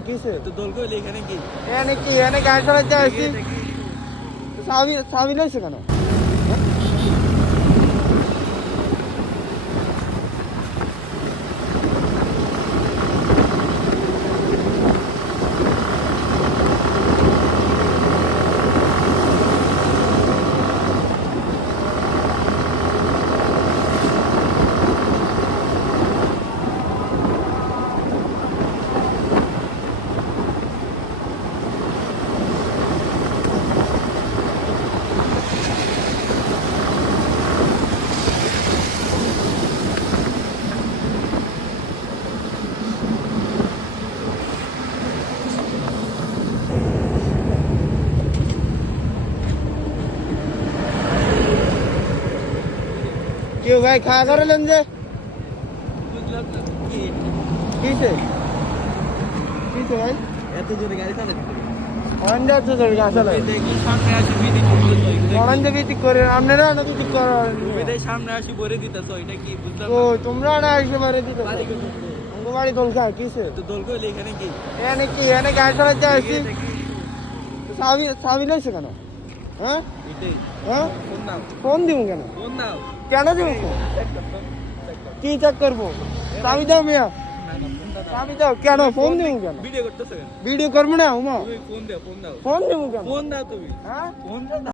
কিসে তো দোল কইলে এখানে কি এনে গাড়ি চালাতে আসছি চাবি লইছে কেন? কেউ ভাই খাওয়া করেলেন যে বুঝলাম না কি কিসে কিসে ভাই এত জোরে গাড়ি চালাতে অনেক তো ধরে আসলে দেখি সামনে আসি বিধি করতেছ অনেক বিক্রি করে আপনারা না বিক্রি করেন তুমি সামনে আসি ভরে দিতেছ এটা কি বুঝলাম ও না তোমরা না এসে মারে দিতে বাড়ি কই? বাড়ি দোল খা কিসে তো দোল কইলে এখানে কি এনে গাড়ি চালাতে আসছি দেখি চাবি লইছে কেন? হ্যাঁ এটাই হ্যাঁ ফোন নাও ফোন দিব কেন? ফোন নাও কেন দিব কি চেক করবো? চাবি দাও মিয়া চাবি দাও কেন? ফোন দিব কেন? ভিডিও করতেছ কেন ভিডিও করবো না হুমা তুমি ফোন দাও ফোন দিব কেন? ফোন দাও তুমি হ্যাঁ ফোন দাও